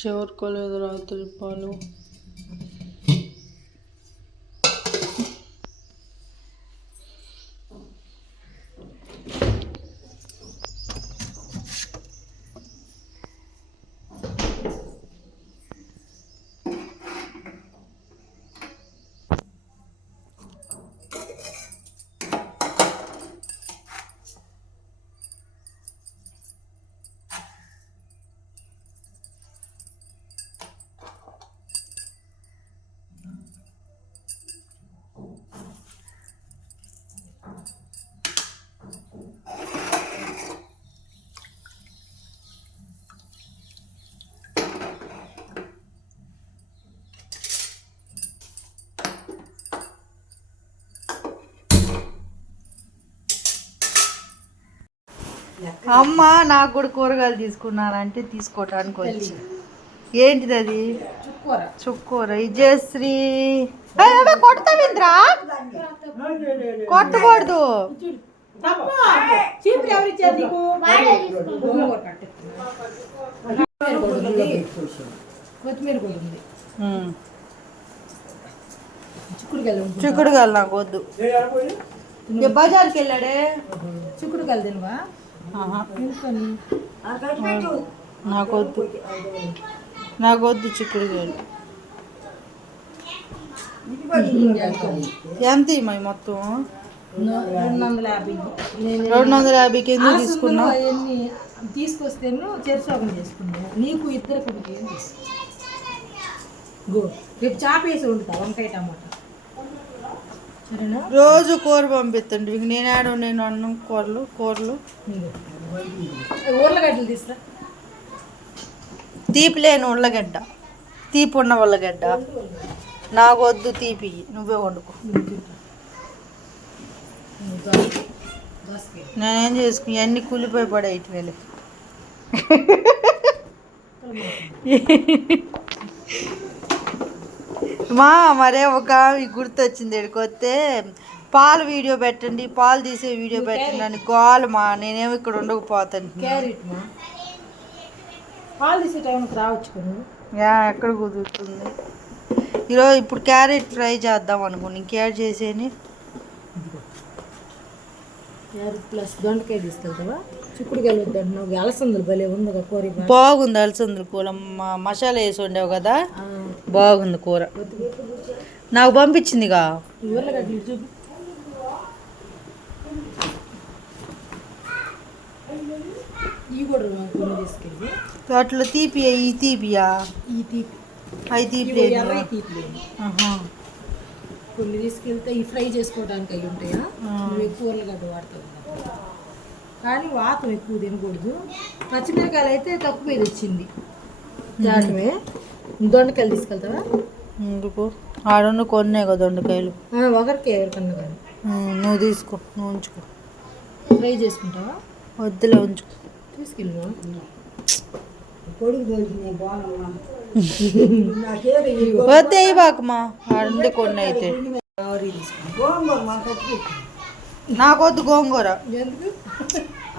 చెవర్కోలేదు రాత్రి పాలు. అమ్మ నాకు కూడా కూరగాయలు తీసుకున్నానంటే తీసుకోవటానికి వచ్చి. ఏంటిది అది? చుక్కూర. విజయశ్రీ కొడతావింద్రా, కొట్టకూడదు. చిక్కుడుకాయలు నాకు వద్దు. బజార్కి వెళ్ళాడే చిక్కుడుకాయలు తినవా? నాకొద్దు, నాకొద్దు చిక్కుడుకాయలు. ఎంత ఇమ్మాయి మొత్తం? 250కి ఎందుకు తీసుకున్నా? తీసుకొస్తే చెరుసోగం చేసుకున్నా. నీకు ఇద్దరు రేపు చాప వేసి వండుతా, వంకాయ టమాటా. రోజు కూర పంపిస్తుండే. నేను అన్నం కూరలు ఉర్లగడ్డలు తీసుకురా. తీపి లేని ఉల్లగడ్డ, తీపి ఉన్న ఉల్లగడ్డ నాకు వద్దు. తీపి నువ్వే వండుకో. నేనేం చేసుకుని అన్ని కూలిపోయి పడే ఇటువేలే. మరే ఒక గుర్తొచ్చింది. ఎడికొస్తే పాలు వీడియో పెట్టండి, పాలు తీసే వీడియో పెట్టండి అని గోలు. నేనేమో ఇక్కడ ఉండకపోతాను. ఎక్కడ కుదురుతుంది? ఈరోజు ఇప్పుడు క్యారెట్ ఫ్రై చేద్దాం అనుకోండి. ఇంకేడ్ చేసేని ప్లస్ దొండకాయ తీసుకెళ్తావా? చిక్కుడుకాయలు వద్దంటున్నావు. అలసందలు భలే ఉంది కూర. బాగుంది అలసందలు కూర. మసాలా వేసి వండావు కదా, బాగుంది కూర. నాకు పంపించిందిగా. అట్లా తీపి. ఈ తీపియా? ఈ తీపి. అవి తీపి కొన్ని తీసుకెళ్తే ఈ ఫ్రై చేసుకోవడానికి అవి ఉంటాయా? నువ్వు కూరలు గడ్డ వాడతావు కానీ వాతం ఎక్కువ తినకూడదు. పచ్చిమిరకాయలు అయితే తక్కువ తెచ్చింది. దాటమే. దొండకాయలు తీసుకెళ్తావా? ఎందుకు? ఆడను కొన్నే కదా దొండకాయలు. ఒకరికి ఎవరికన్నా కానీ. నువ్వు తీసుకో, నువ్వు ఉంచుకో. ఫ్రై చేసుకుంటావా? వద్దులే, ఉంచుకో. తీసుకెళ్ళి వద్దే బాకమ్మా. ఆడుంది కొన్ని అయితే. నాకొద్దు గోంగూర.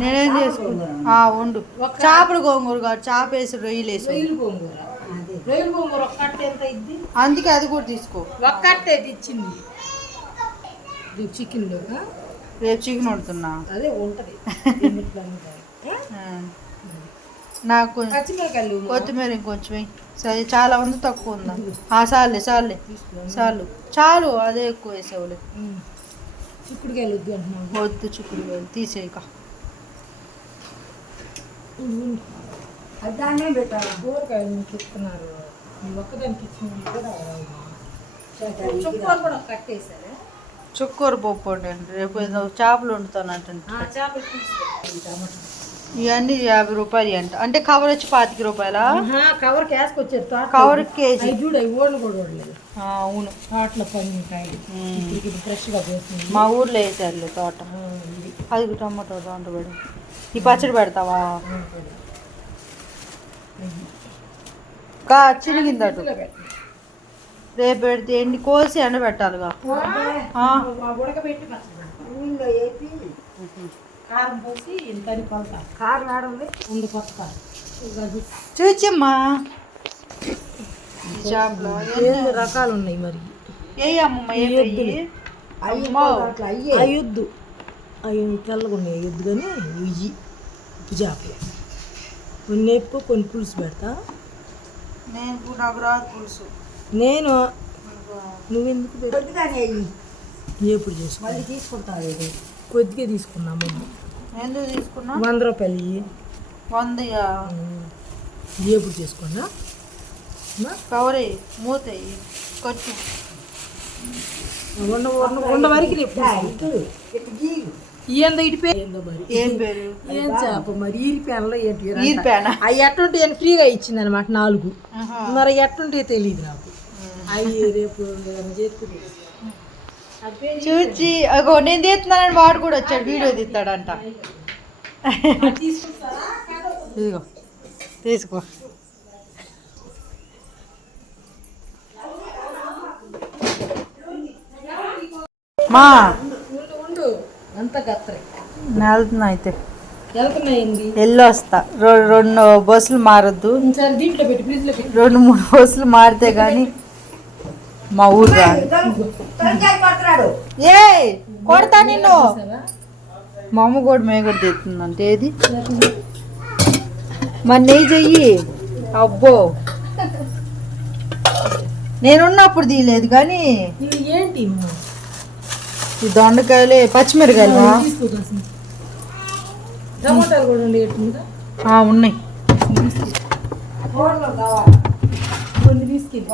నేనేం చేసుకున్నా? వండు. చేపలు గోంగూర కాదు, చేప వేసి రొయ్యలు వేసి. అందుకే అది కూడా తీసుకో. ఒక్కటే ఇచ్చింది. చికెన్ రేపు చికెన్ వండుతున్నా. అదే ఉంటుంది. నాకు కొత్తిమీర ఇంకొంచెం. సరే, చాలా ఉంది, తక్కువ ఉందా? చాలే చాలే చాలు చాలు. అదే ఎక్కువ వేసేవాళ్ళు. చిక్కుడుకాయలు వద్దు అంటున్నావు. వద్దు చిక్కుడుకాయలు తీసేయక. అదానే పెట్టాలి. కూరకాయలు చెప్తున్నారు. ఒక్కదానికి కూడా కట్టేసారా? చుక్కూర పప్పు వండండి. రేపు ఏదో చేపలు వండుతానంటే. ఇవన్నీ 50 రూపాయలు అంట. అంటే కవర్ వచ్చి 25 రూపాయలా? కవర్ క్యాస్కి వచ్చేది. Cover KG. చూడు, ఓళ్ళు కూడా ఉండలేదు. అవును, తోటలో పనికాయలు ఫ్రెష్గా పోతుంది. మా ఊర్లో వేసారులే తోట. అది టమాటో దాంట్లో పెడు. ఈ పచ్చడి పెడతావా? చిరిగిందటు. రేపు పెడితే ఎండి కోసి ఎండ పెట్టాలిగా. ఉడకబెట్టి కారం పోసి కారం ఆడ ఉంది. కొత్త కారం చూచమ్మా. చేపలు ఏందో రకాలు ఉన్నాయి మరి. ఏ అమ్మమ్మ ఏ పెయ్యి అయ్యొద్దు, అవి తెల్లగా ఉన్నాయి అయ్యొద్దు, కానీ ఇవి ఉప్పు చేపలు. కొన్ని ఎక్కువ కొన్ని పులుసు పెడతా. నాకు రాదు పులుసు. నేను నువ్వెందుకు ఎప్పుడు చేసుకో మళ్ళీ తీసుకుంటావు. కొద్దిగా తీసుకున్నా ముందు. ఎందుకు తీసుకున్నా? 100 రూపాయలు 100 ఎప్పుడు చేసుకున్నా కవరే మూతయ్యి ఖర్చు ఉండ వరకు ఏందో ఇటు పేరు ఏందో మరి ఏం పేరు ఏం చేప మరి ఈరిపానలో ఏంటి ఈరిపాన అవి ఎట్టుంటే అని ఫ్రీగా ఇచ్చింది అనమాట 4. మరి ఎట్టుంటే తెలియదు నాకు. అవి రేపు చేసుకుంటే చూచి అగో నేను తీస్తున్నానని వాడు కూడా వచ్చాడు, వీడియో తీస్తాడంట. ఇదిగో తీసుకో. మా ఉండు అంత గత్తరే వెళ్తున్నా అయితే వెళ్తున్నాయింది. వెళ్ళి వస్తా. 2 బస్సులు మారద్దు, సరే దీంట్లో పెట్టి ఫ్రిడ్జ్లో పెట్టి 2-3 బస్సులు మారితే కానీ మా ఊరు రా. ఏ కొడతా నిన్ను. మా అమ్మ కూడా మేగడ తెస్తుందంటే ఏది మరి నెయ్యి చెయ్యి. అబ్బో నేనున్నప్పుడు తీయలేదు కానీ. ఏంటి ఈ దొండకాయలే పచ్చిమిరకాయలు టమాటాలు కూడా ఉండే ఉన్నాయి. కొన్ని తీసుకెళ్ళి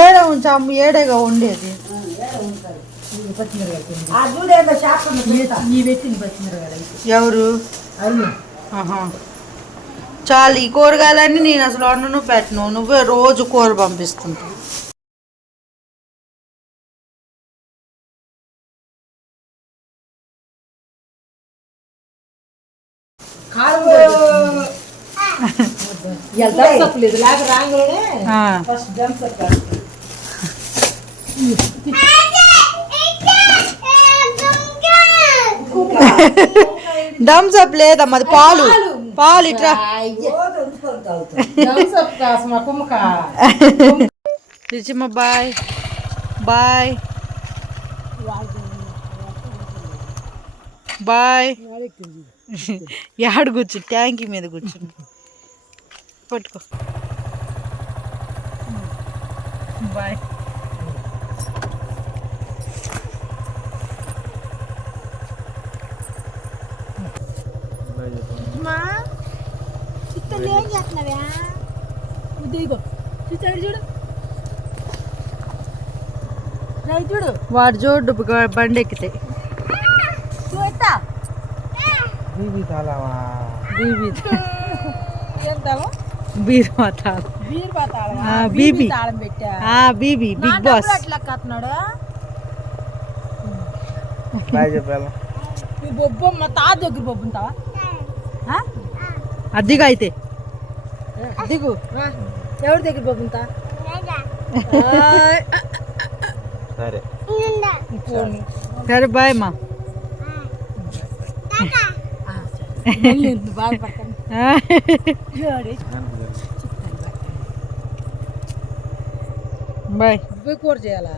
ఏడ ఉంచాము, ఏడేగా ఉండేది. ఎవరు? ఆహా. చాలు ఈ కూరగాయలన్నీ నేను అసలు వండను పెట్టను, నువ్వే రోజు కూర పంపిస్తుంటావు. థమ్స్అప్ లేదమ్మా, అది పాలు. పాలు ఇట్రా. రిచిమ్మ బాయ్ బాయ్ బాయ్. యాడు కూర్చు, ట్యాంకీ మీద కూర్చుని పట్టుకో. బాయ్. చూడు వాడు చూడు బండి ఎక్కితే బీబీ బిగ్ బాస్ బొబ్బమ్మ తాత దగ్గర బొబ్బుంటావా అదిగా అయితే దిగు. ఎవరి దగ్గర బొబ్బుంటా? సరే సరే బాయ్ మా. బాయ్. కూర చేయాలా?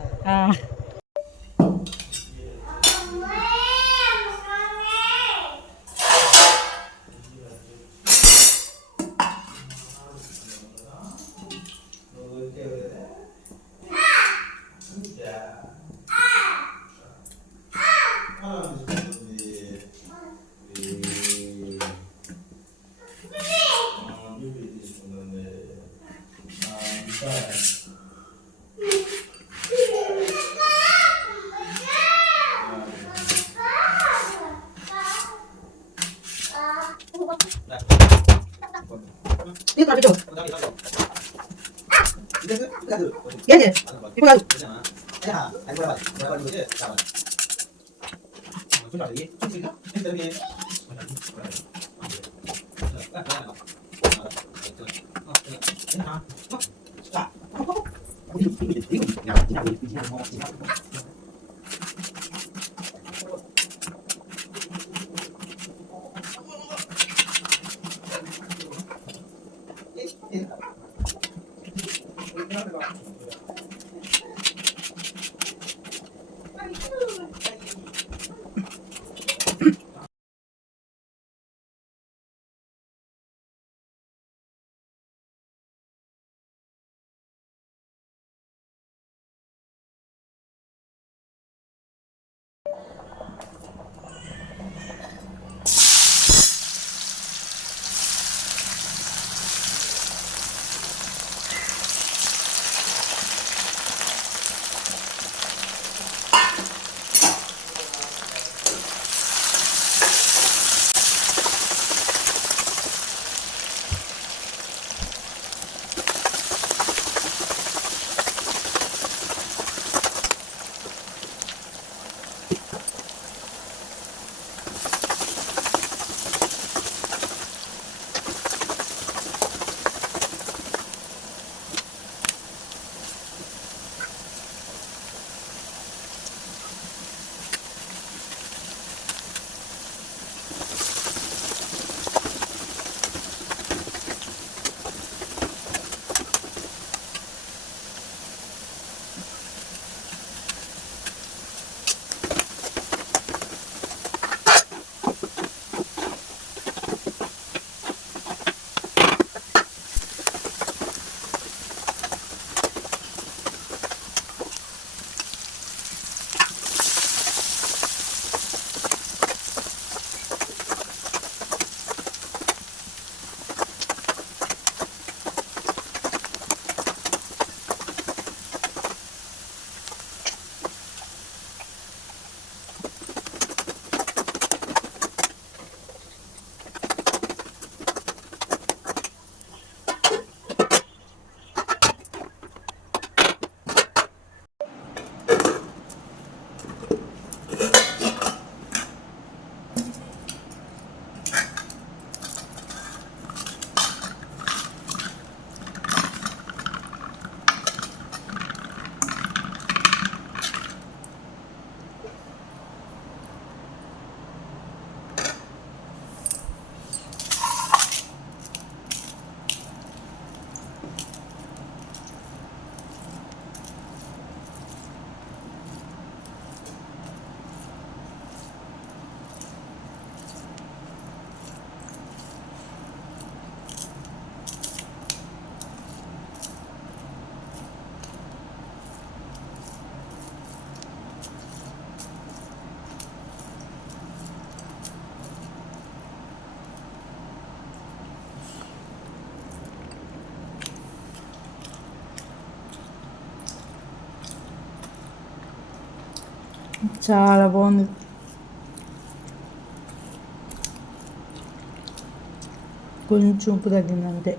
చాలా బాగుంది. కొంచెం ఉప్పు తగ్గింది అంతే.